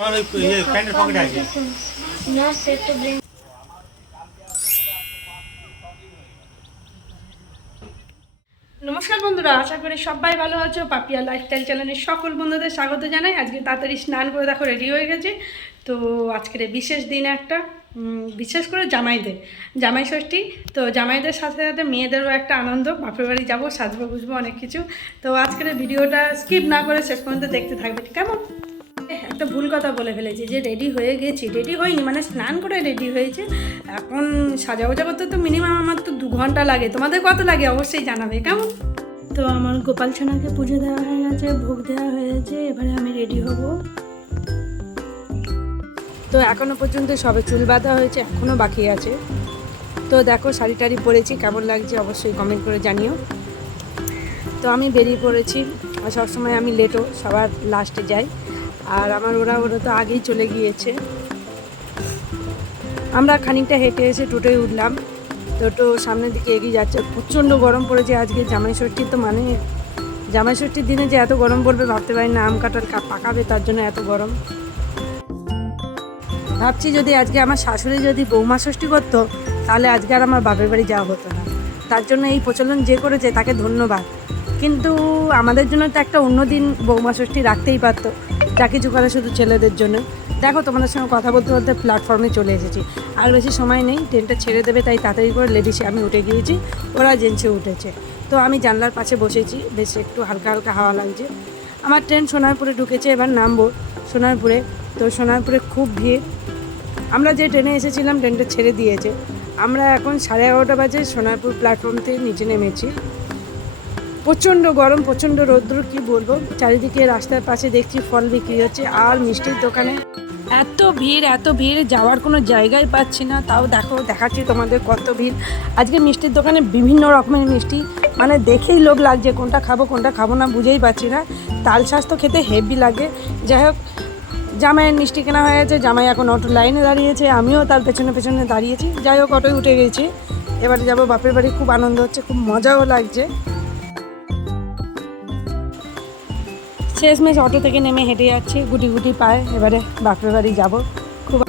আমার ওই প্যান্টের পকেটে আছে No sé tu নমস্কার বন্ধুরা আশা করি সবাই ভালো আছো। পাপিয়া লাইফস্টাইল চ্যানেলের সকল বন্ধুদের স্বাগত জানাই। আজকে তাড়াতাড়ি স্নান করে দেখো রেডি হয়ে গেছে। তো আজকের বিশেষ দিন একটা বিশেষ করে জামাইদের। জামাই ষষ্ঠী তো জামাইদের সাথে সাথে মেয়েদেরও একটা আনন্দ। বাপের বাড়ি যাব সাজবো বুঝব অনেক কিছু। তো আজকের ভিডিওটা স্কিপ না করে শেষ পর্যন্ত দেখতে থাকবে কেমন একটা ভুল কথা বলে ফেলেছি যে রেডি হয়ে গেছি। রেডি হয়নি মানে স্নান করে রেডি হয়েছে। এখন সাজা গোজা করতে তো মিনিমাম আমার তো দু ঘণ্টা লাগে। তোমাদের কত লাগে অবশ্যই জানাবে কেমন? তো আমার গোপাল সোনাকে পুজো দেওয়া হয়ে গেছে ভোগ দেওয়া হয়েছে এবারে আমি রেডি হব। তো এখনও পর্যন্ত সবে চুল বাঁধা হয়েছে এখনও বাকি আছে। তো দেখো শাড়ি টাড়ি পরেছি কেমন লাগছে অবশ্যই কমেন্ট করে জানিও। তো আমি বেরিয়ে পড়েছি আর সবসময় আমি লেটও সবার লাস্টে যাই। আর আমার ওরা ওরা তো আগেই চলে গিয়েছে। আমরা খানিকটা হেঁটে এসে টোটোয় উঠলাম। টোটো সামনের দিকে এগিয়ে যাচ্ছে। প্রচণ্ড গরম পড়েছে আজকে জামাই ষষ্ঠীর তো মানে জামাই ষষ্ঠীর দিনে যে এত গরম পড়বে ভাবতে পারি না, আম কাঁঠাল কা- পাকাবে, তার জন্য এত গরম। ভাবছি যদি আজকে আমার শাশুড়ি যদি বৌমা ষষ্ঠী করতো, তাহলে আজকে আর আমার বাপের বাড়ি যাওয়া হতো না। তার জন্য এই প্রচলন যে করেছে, তাকে ধন্যবাদ। কিন্তু আমাদের জন্য তো একটা অন্য দিন বৌমা ষষ্ঠী রাখতেই পারতো। যা কিছু শুধু ছেলেদের জন্য। দেখো, তোমাদের সঙ্গে কথা বলতে বলতে প্ল্যাটফর্মে চলে এসেছি। আর বেশি সময় নেই ট্রেনটা ছেড়ে দেবে, তাই তাড়াতাড়ি করে লেডিসে আমি উঠে গিয়েছি, ওরা জেন্টসে উঠেছে। তো আমি জানলার পাশে বসেছি, বেশ একটু হালকা হালকা হাওয়া লাগছে। আমার ট্রেন সোনারপুরে ঢুকেছে, এবার নামবো সোনারপুরে। তো সোনারপুরে খুব ভিড়। আমরা যে ট্রেনে এসেছিলাম ট্রেনটা ছেড়ে দিয়েছে। আমরা এখন সাড়ে এগারোটা বাজে সোনারপুর প্ল্যাটফর্ম থেকে নিচে নেমেছি। প্রচণ্ড গরম, প্রচণ্ড রৌদ্র, কি বলব? চারিদিকে রাস্তার পাশে দেখছি ফল বিক্রি হচ্ছে আর মিষ্টির দোকানে। এত ভিড় এত ভিড়, যাওয়ার কোনো জায়গায় পাচ্ছি না। তাও দেখো, দেখাচ্ছি তোমাদের কত ভিড়। আজকে মিষ্টির দোকানে বিভিন্ন রকমের মিষ্টি। মানে দেখেই লোভ লাগছে, কোনটা খাব কোনটা খাব না বুঝেই পাচ্ছি না। তাল তো খেতে হেভি লাগে। যাই হোক, জামাইয়ের মিষ্টি কেনা হয়ে গেছে। জামাই এখন অটো লাইনে দাঁড়িয়েছে, আমিও তার পেছনে পেছনে দাঁড়িয়েছি। যাই হোক অটোয় উঠে গেছি। এবারে যাব, বাপের বাড়ি, খুব আনন্দ হচ্ছে, খুব মজাও লাগছে। শেষমেশ অটো থেকে নেমে হেঁটে যাচ্ছি, গুটি গুটি পায়ে। এবারে বাপের বাড়ি যাব। খুব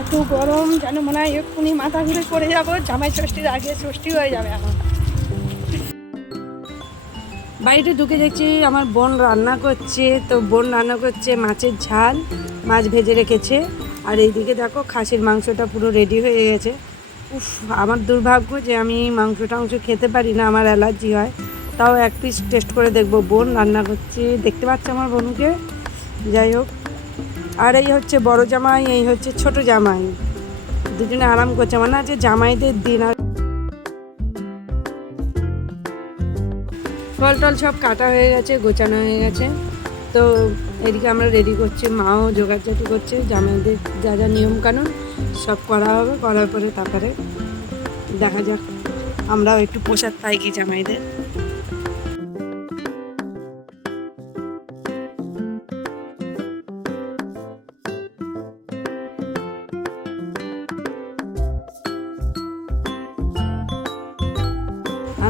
এত গরম, যেন মনে হয় এক্ষুনি মাথা ঘুরে পড়ে যাব। জামাই ষষ্ঠীর আগে ষষ্ঠী হয়ে যাবে আমার বাড়িতে ঢুকে দেখছি আমার বোন রান্না করছে, তো বোন রান্না করছে মাছের ঝাল, মাছ ভেজে রেখেছে। আর এইদিকে দেখো, খাসির মাংসটা পুরো রেডি হয়ে গেছে। উফ, আমার দুর্ভাগ্য যে আমি মাংস টাংস খেতে পারি না, আমার অ্যালার্জি হয়। তাও এক পিস টেস্ট করে দেখব। বোন রান্না করছে। দেখতে পাচ্ছে আমার বোনকে? যাই হোক। আর এই হচ্ছে বড় জামাই, এই হচ্ছে ছোট জামাই। দুজনে আরাম করছে। মানে আছে জামাইদের দিন আর ফল টল সব কাটা হয়ে গেছে, গোছানো হয়ে গেছে। তো এদিকে আমরা রেডি করছি। মাও জোগাড়জাটি করছে। জামাইদের যা যা নিয়মকানুন সব করা হবে। করার পরে তারপরে দেখা যাক। আমরাও একটু প্রসাদ পাই কি জামাইদের।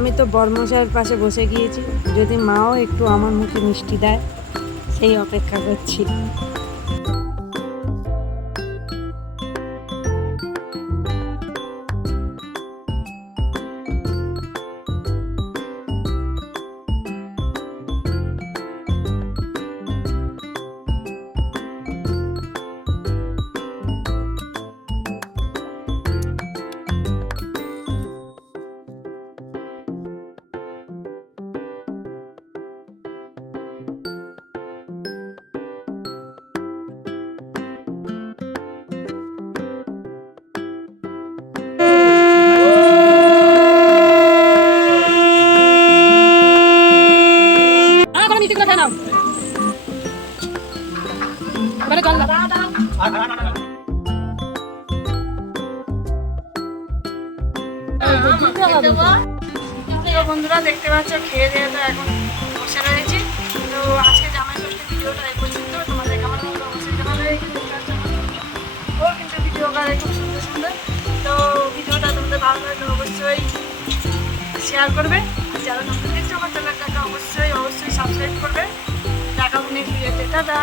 আমি তো বর্মশাহের পাশে বসে গিয়েছি। যদি মাও একটু আমার মুখে মিষ্টি দেয়, সেই অপেক্ষা করছি। বন্ধুরা দেখতে পাচ্ছ, খেয়ে দিয়ে তো এখন বসে রয়েছি। তো আজকে জামাই ষষ্ঠী ভিডিওটা এই পর্যন্ত। তোমাদের কেমন লাগল অবশ্যই ও কিন্তু ভিডিও করে খুব সুন্দর সুন্দর। তো ভিডিওটা তোমাদের ভালো লাগলে অবশ্যই শেয়ার করবে। যারা নতুন দেখছ আমার চ্যানেলটাকে অবশ্যই অবশ্যই সাবস্ক্রাইব করবে। দেখা ভিডিওতে টাটা!